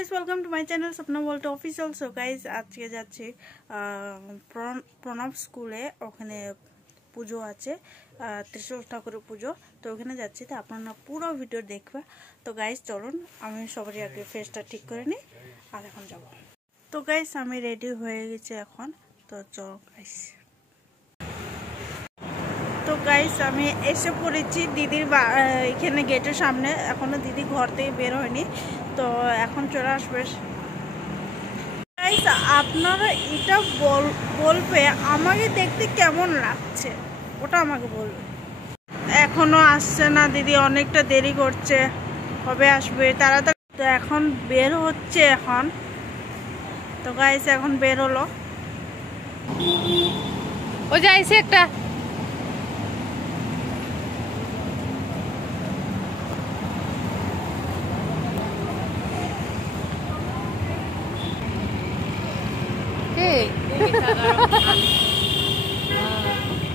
Guys welcome to my channel Swapna world official. So guys আজকে যাচ্ছি প্রণব স্কুলে, ওখানে পুজো আছে, ত্রিশূল ঠাকুরের পুজো। তো ওখানে যাচ্ছি, তো আপনারা পুরো ভিডিও দেখবে। তো গাইস চলুন, আমি সবারই আগে ফেসটা ঠিক করে নিই আর এখন যাব। তো গাইস আমি রেডি হয়ে গেছি এখন, তো চলো গাইস। তো গাইস আমি এসে পড়েছি দিদির এখানে গেটের সামনে। এখনো দিদি ঘর থেকে বের হয়নি, তো এখন চলে আসবে। গাইস আপনারা এটা বলবে আমাকে দেখতে কেমন লাগছে, ওটা আমাকে বলবে। এখনো আসছে না দিদি, অনেকটা দেরি করছে, কবে আসবে তাড়াতাড়ি। তো এখন বের হচ্ছে এখন। তো গাইস এখন বের হলো, ও যাইছে একটা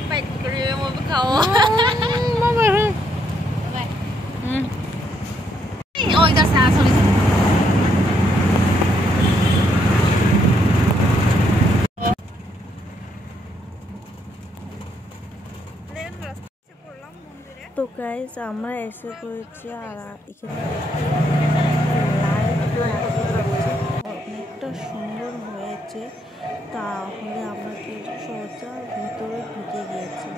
Bạch cười một bức khẩu. Ôi ra xa rồi. তো গাইস আমরা এসে পড়েছি, আর এখানে অনেকটা সুন্দর হয়েছে। তাহলে আমরা কিন্তু সোজা ভিতরে ঢুকে গিয়েছি।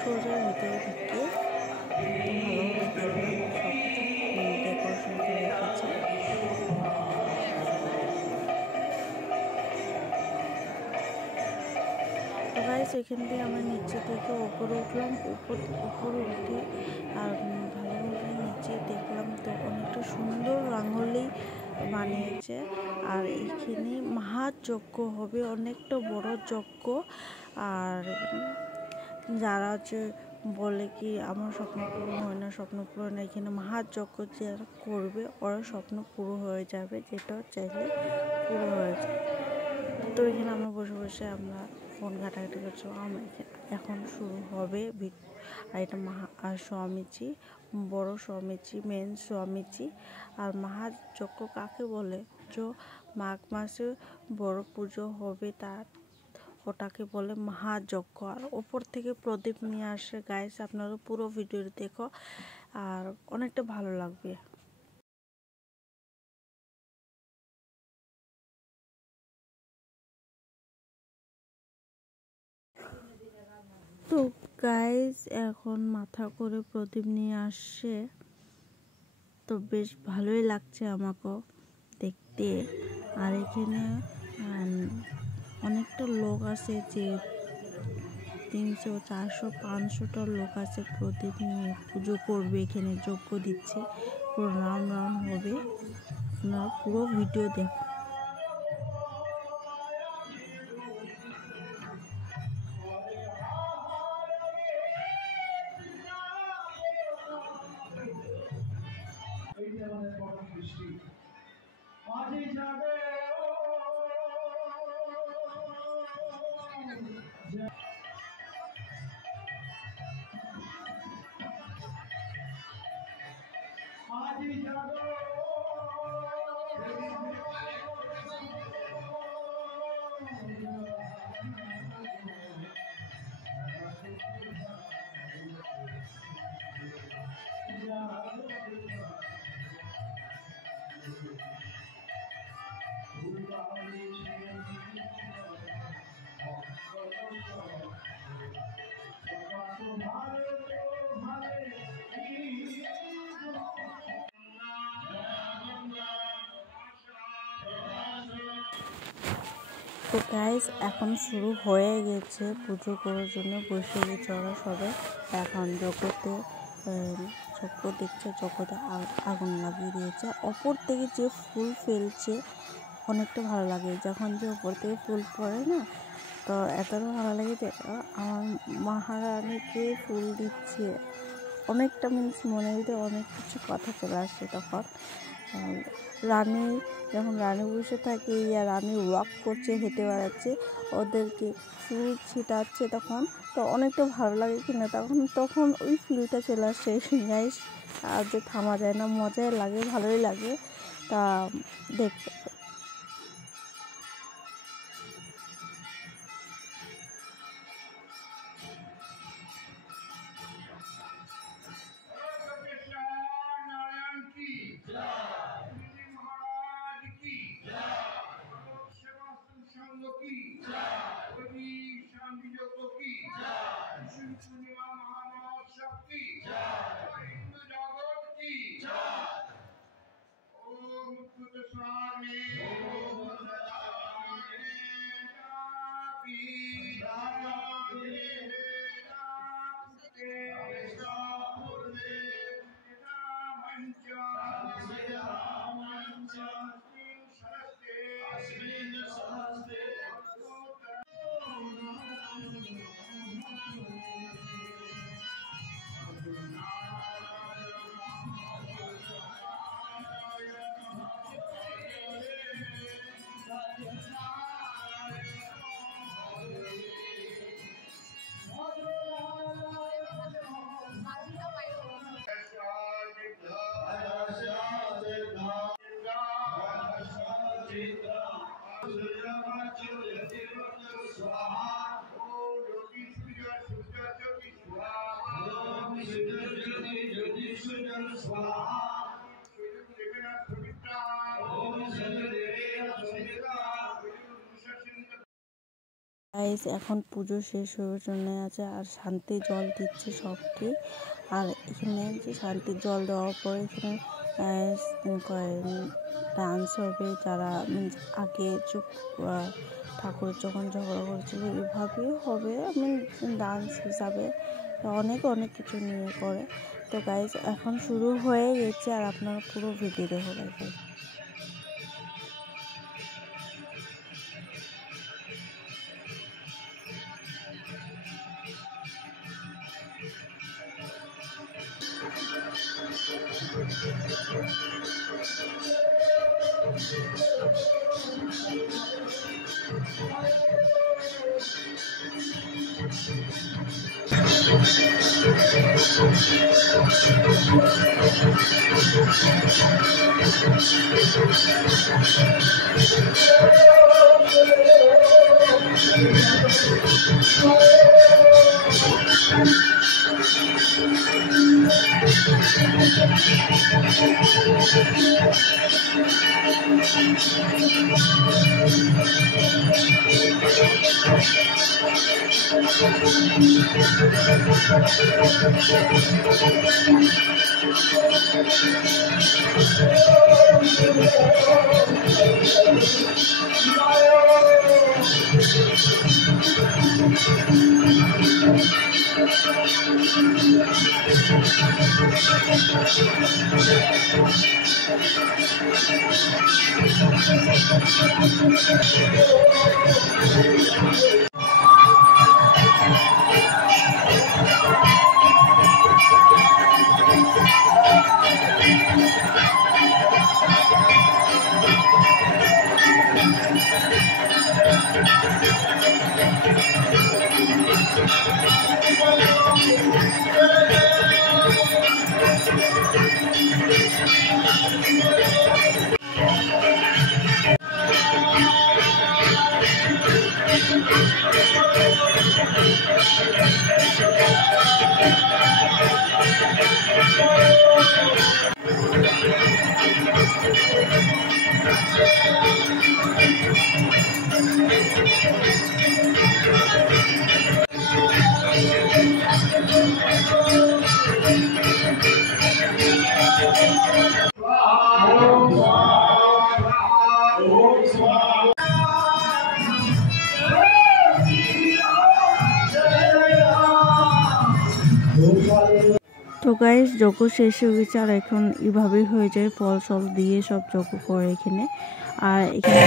সোজা ভিতরে ঢুকে ভালোভাবে ডেকোরেশন করে রেখেছে। তো গাইস এখান থেকে আমরা নিচে থেকে উপরে উঠলাম, উপরে উঠে আর ভালোভাবে নিচে দেখলাম। তো অনেকটা সুন্দর রঙ্গোলি বানিয়েছে, আর এইখানে মহাযজ্ঞ হবে, অনেকটা বড় যজ্ঞ। আর যারা যে বলে কি আমার স্বপ্ন পূরণ হয় না, স্বপ্ন পূরণ, এখানে মহাযজ্ঞ যারা করবে ওরা স্বপ্ন পুরো হয়ে যাবে, যেটা চাইলে পুরো হয়ে যাবে। তো এখানে আমরা বসে বসে আমরা ফোন ঘাটাঘাটি করছি। এখন শুরু হবে। আর এটা স্বামীজি, বড় স্বামীজি, মেন স্বামীজি। আর মহাযজ্ঞ কাকে বলে? যে মাঘ মাসে বড় পুজো হবে, তার ওটাকে বলে মহাযজ্ঞ। আর ওপর থেকে প্রদীপ নিয়ে আসে। গাইস আপনারা পুরো ভিডিও দেখো, আর অনেকটা ভালো লাগবে। তো গাইস এখন মাথা করে প্রদীপ নিয়ে আসছে, তো বেশ ভালোই লাগছে আমাকেও দেখতে। আর এখানে অনেকটা লোক আছে, যে 300, 400, 500টা লোক আছে প্রদীপ নিয়ে পুজো করবে, এখানে যজ্ঞ দিচ্ছে, পুরো রাউন্ড রাউন্ড হবে। আপনারা পুরো ভিডিও দেখুন। তো গাইস এখন শুরু হয়ে গেছে, পুজো করার জন্য বসে গেছে ওরা সবাই। এখন যজ্ঞতে যজ্ঞ দেখছে, যজ্ঞতে আগুন লাগিয়ে দিয়েছে। ওপর থেকে যে ফুল ফেলছে অনেকটা ভালো লাগে, যখন যে ওপর থেকে ফুল পড়ে না, তো এতটা ভালো লাগে যে আমার মহারানীকে ফুল দিচ্ছে। অনেকটা মিনস মনের ভিতরে অনেক কিছু কথা চলে আসছে। তখন রানী, যখন রানী বসে থাকে, রানী ওয়াক করছে, হেঁটে বেড়াচ্ছে, ওদেরকে ফুল ছিটাচ্ছে তখন, তো অনেকটা ভালো লাগে কিনা, তখন ওই ফিলটা চলে আসছে গাইস। আর যে থামা যায় না, মজাই লাগে, ভালোই লাগে। তা দেখতে। গাইস এখন পুজো শেষ হয়ে জন্য আছে আর শান্তি জল দিচ্ছে সবকে। আর এখানে যে শান্তির জল দেওয়ার পরে এখানে ডান্স হবে, যারা আগে চুপ ঠাকুর যখন ঝগড়া করেছিল এভাবেই হবে, ডান্স হিসাবে অনেক কিছু নিয়ে করে। তো গাইস এখন শুরু হয়ে গেছে আর আপনারা পুরো ভিডিও দেখো গাইস। তো গাইস যজ্ঞ শেষ হয়ে গেছে আর এখন এভাবেই হয়ে যায়, ফল সল দিয়ে সব যজ্ঞ করে এখানে। আর এখানে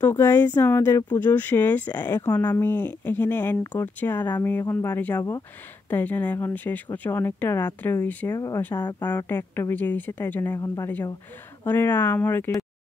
তো গাইস আমাদের পুজো শেষ, এখন আমি এখানে এন্ড করছি আর আমি এখন বাড়ি যাব, তাই জন্য এখন শেষ করছি। অনেকটা রাত্রে হয়েছে, 12:30 1টা বেজে গেছে, তাই জন্য এখন বাড়ি যাব। হরে রাম হরে কৃষ্ণ।